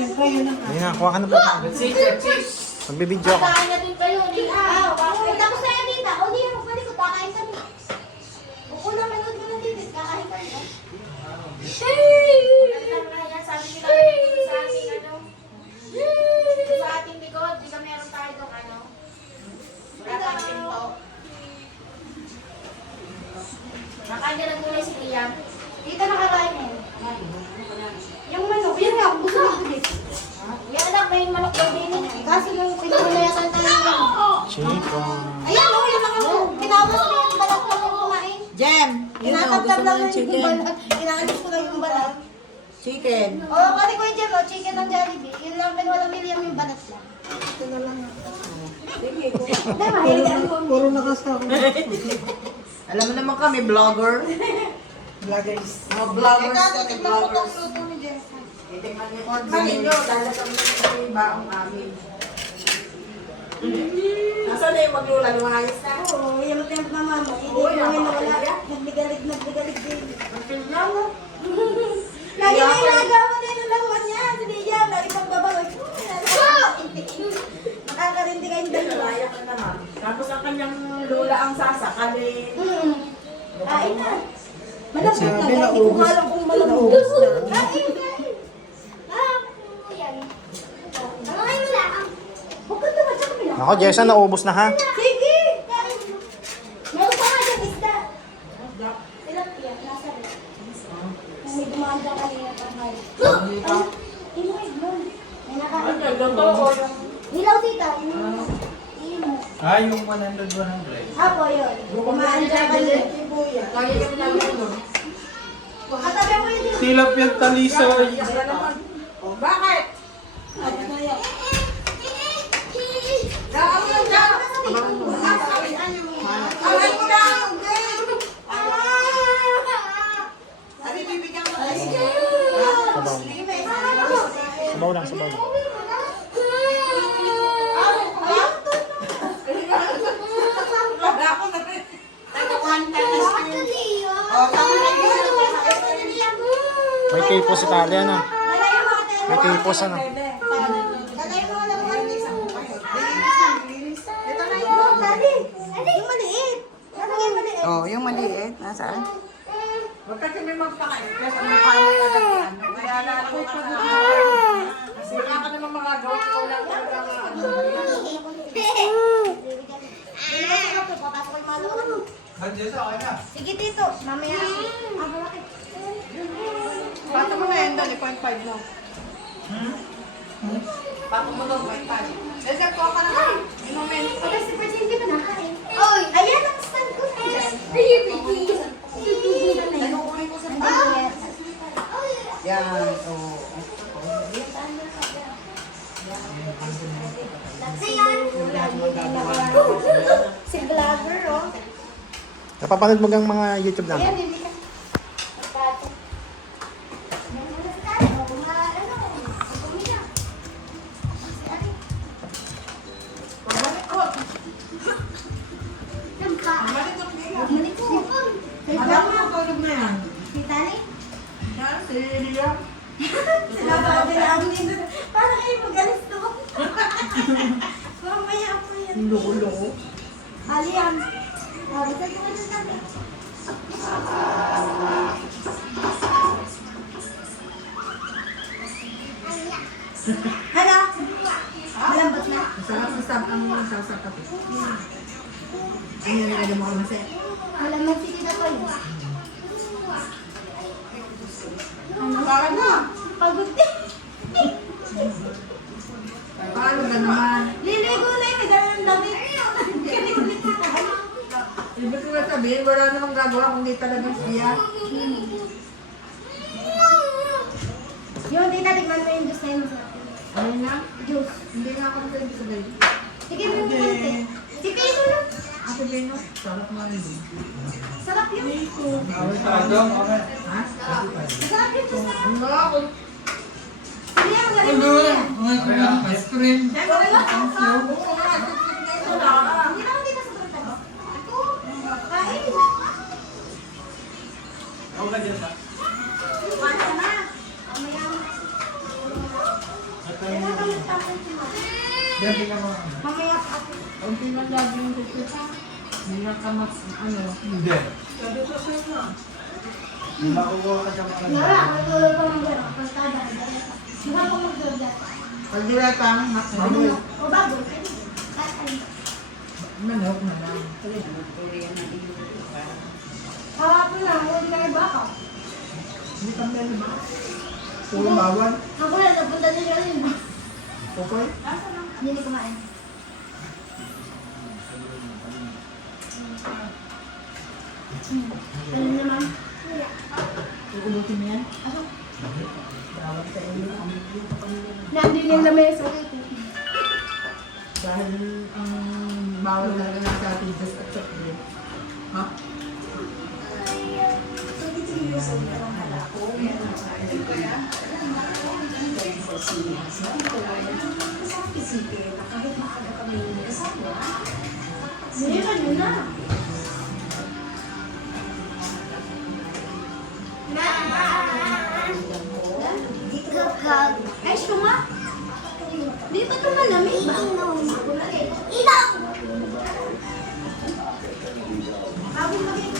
Siyempre, yun ang Ayun na, kuha ka na po. Magbibideo ako. Kakain na din kayo. Tapos na yan, tita. O, di, balik ko. Kakain kami. Una, manood mo ng titis. Kakain kami. Sabi nila sa ating ano. Sa ating likod. Di ba meron tayo doon ano? Wala tayong pinto. Nakain ka ng gulay si Liam. Tita, nakakain eh. Yung manok, yun nga, gusto ko ulit. Yan anak, may manok daw din eh. Kasi yung pinagulayasan tayo. Chico. Ayan, oh, yung mga pinabos ko yung balat ko yung kumain. Jem! Tinatabtab lang yung balat. Inaalis ko lang yung balat. Chicken. Oo, kasi ko yung Jem, oh, chicken ng Jollibee. Yun lang, walang William yung balat lang. Ito na lang. Sige, Puro nakasama. Alam mo naman kami, vlogger. Vloggers. Mga vloggers. ito, tignan mo itong luto ni Jem. Itingnan niyo po. Kanin nyo, lalagyan mo sa baong amin. Nasaan na yung maglula? Lumayos na? Oo, yung temp na mama. Hindi Oo, ko ngayon nawala. napakagaya. Nagbigalig din. Ang tingnan mo. Lagi na yung nagawa na yung lawan niya. Hindi niya, naipagbabawag. Nakakarindi kayong dalawa. Kaya ka naman. Tapos ang kanyang lula ang sasakalin. Kain na. Malambot na. Hindi ko alam kung malambot. Kain, kain. Yan. Ay, wala. Huwag ka tumatsa kami lang. Ako, Jessa, naubos na ha. Sige! Kain. Meron pa nga dyan, isda. Tilapia, nasa rin. May dumaan dyan kanina pa kayo. Inuig mo. May nakain. Hilaw tita. Imo. Yung 100. Apo yun. Kumaan dyan kanina. Kaya yung namin mo. Katabi mo yun. Tilap yung talisoy. Oh, bakit? Aray mo na! Sabi, bibigyan ko na siya. Sabaw. Sabaw lang, sabaw lang. May tipos si Tali, ano? May tipos, ano? Oh, yung maliit. Nasaan? Huwag kasi may magpakain. Kasi mukha mo na lang yan. Kaya lalo ka sa kasi wala ka naman magagawa. Ikaw lang talaga Sige tito, mamaya. Pato mo na yan doon, 0.5 mo. Pato mo doon, 0.5. Eh, sir, kuha ka na. Inumin. Pag si Percy hindi pa nakain. Oy! Ayan ang stand ko. Nanukuhin ko sa yan. Oh. Si vlogger, oh. Napapanood mo gang mga YouTube Ayan, namin? hindi ka. Pagkato. Alam mo yung tulog na yan. Si Tani? Yan, si Liam. Sinasabi lang dito. Para kayo magalis to. Mamaya po yan. Loko-loko. Aliam. Sabi ko yung ano sabi. Hala? Malambot na. Masarap na sab ang sasapat. Ano yung nilagay mo kami sa'yo? Malambot si Tita Toy. Bakit na? Pagod din. Paano ba naman? Liligo na yun. Ganun ang dami. Ibig ko na sabihin, wala namang gagawa kung di talagang siya. Yung tinatigman mo yung juice na yun. Ano na? Juice. Hindi nga ako nasa sabihin. Sige mo yung konti. Si Pino lang. Ako din no? Sarap mo rin din. Sarap yun. Ha? Sarap yun juice na. Ano ako? Sige, magaling mo yan. Ice cream. Siyempre lang. Oo nga, tip-tip na ito lang. Hindi naman dito sa tulad. Kain. Ako ka dyan, ha? Paano na? Mamaya. Gabi ka mga Mamaya pa ako. Kunti man lagi yung kita. Hindi na ka mas, ano. Hindi. Sabi ko sa'yo na. Yung makukuha ka sa mga Nara, matulog pa ng gano'n. Pastada, dalata. Diba ako magdodya? Pag diretang, mas mabuhay. O bago, pwede. Kahit ano. Manok na lang. Kahapon lang, hindi kami baka. Hindi kami na ba? Puro bawal. Ako na, napunta nila rin. Okay? Hindi kumain. Ano naman? Uulutin mo yan? Ano? Tawag sa inyo. Nandun yung lamesa. Dahil ang bawal talaga ng sa atin, just at chocolate. Ha? Meron yun na. Ay, suma. Di ba ito malamig? Ilaw! Ako maging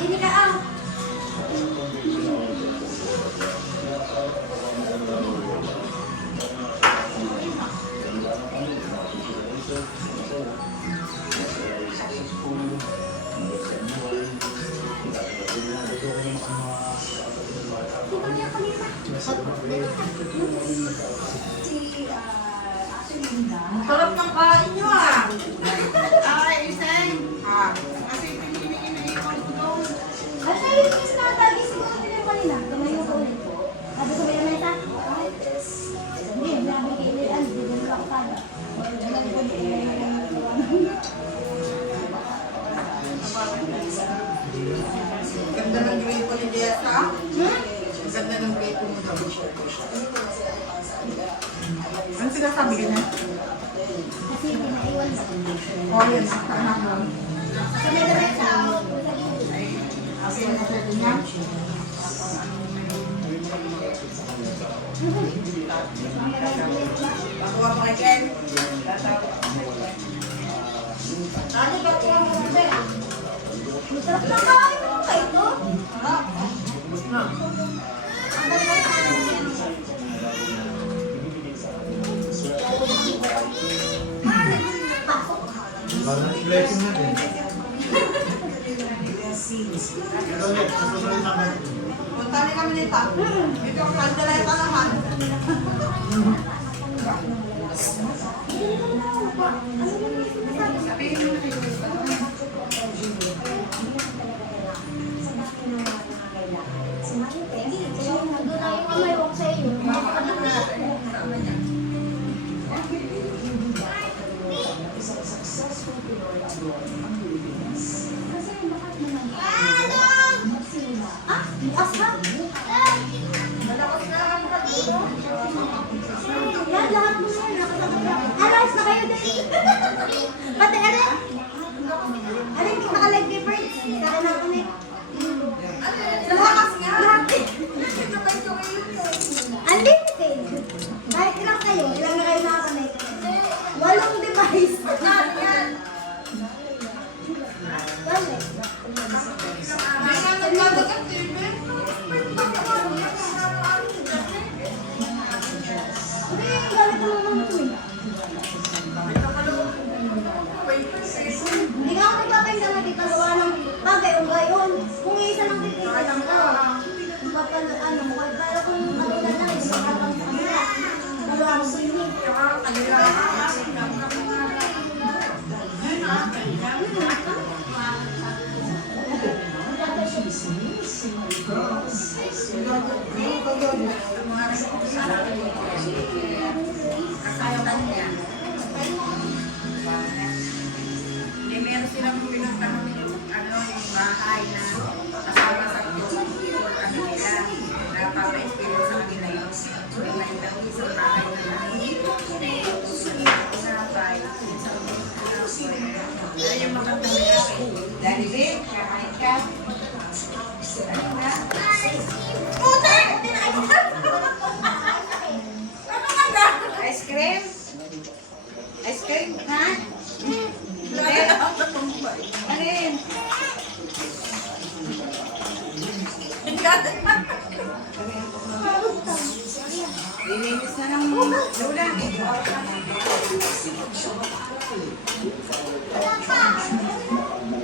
Hindi ka ang. Ang sarap ng kain nyo ah! Ay, iseng! Ah, kasi pinili-iniipon ko doon. Ay, sabi ko sa nakatagi, siguro tinipon nila. Gamay mo ko ulit. Sabi ko ba yung meta? Hindi, nabi kay Ilan. Hindi mo lang kada. Ganda ng grade ko ni Jessa. Ganda ng grade ko mo daw. Ano sinasabi ka niya? Kasi pinaiwan sa Oh, yan. Sa anak mo. Sa may gamay sa ako. Kasi yung nasabi niya. Bakuha mo kay Ken. Ano ba ito ang mga masarap na kain mo kayo ito. Parang blessing na din. Punta rin kami nito. Ito ang kandaleta naman. Nandun na yung kamay ko sa iyo. Ah, bukas ba? Yan, lahat mo na yun. Alas na kayo dali. Pati ano? Ano yung nakalive kay Birds? Saka na ako na lahat nga. Lahat eh. Unlimited. Kahit ilang kayo, ilang na kayo nakakonect. 8 device. Yan. Hindi nga ako nagpapahinga na dito gawa ng bagay o gayon. Kung isa lang titira lang ka. Ano mo, para kung katulad na rin, makapang sa kanila. Dalawa mo sini. Hindi, meron silang pinuntahan yung bahay na kasama sa tour nila. Napapa-experience sa kanila yun. May daw isang bahay na lang. Sinapay. Kaya yung magandang cream? Ice cream, ha? Hindi. Ano yun? Lilinis na ng lula.